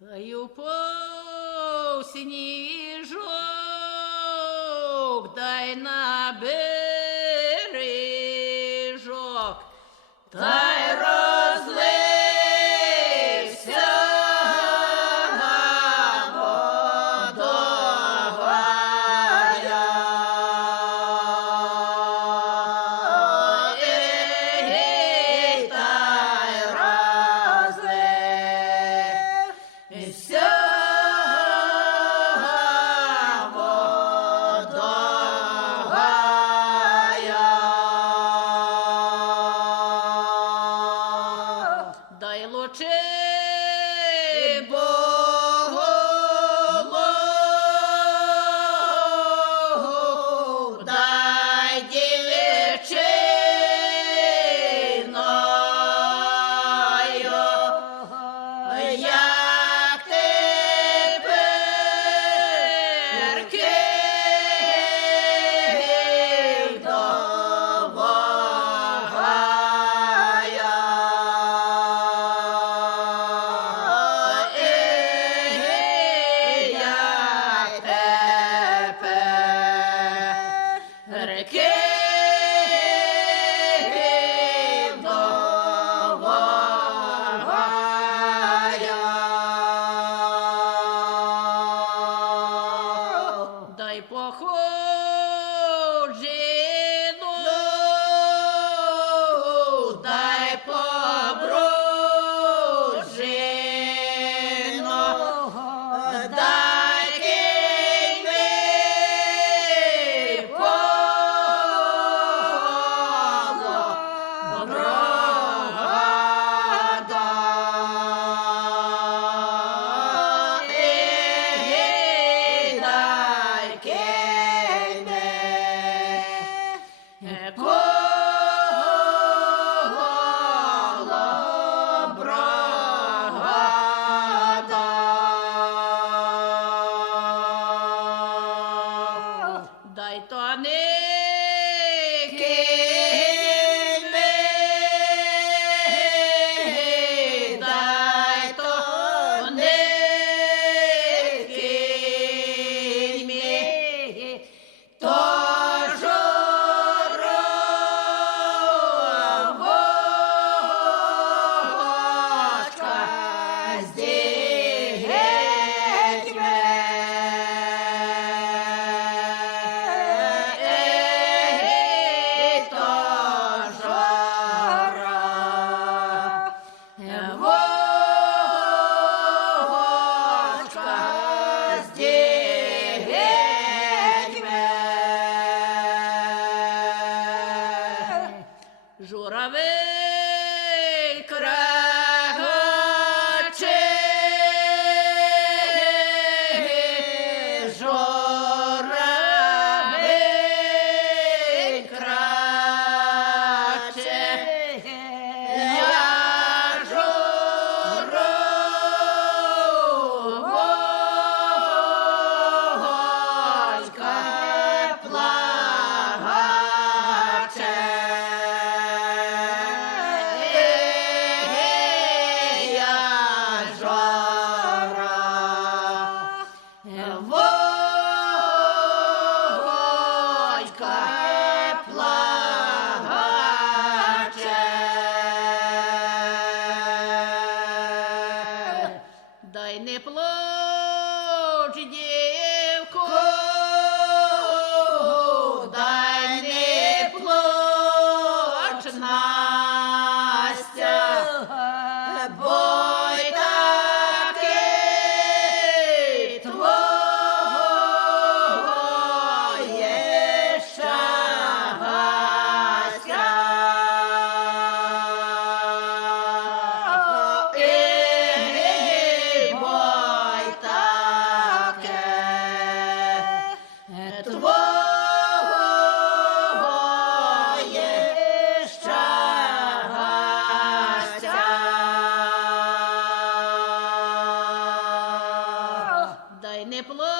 Та й упав сніжок, дай на бережок, та й розлився водогая. Та й розлився дай луче Богу, дай дівчиною, як тепер кий до Богая. Дай походжину, дай побружину, дай кіньми поло брогада. Дай кіньми поло брогада. Дай то не кіньми, дай то не кіньми, то жоровочка з дітьми. То жоровочка з дітьми. Журавель краче, журавель краче, я жоровочка плаче. Дай не плач, дівко, дай не плач, Настя, бо й таки твоє щастя. Дай не плач.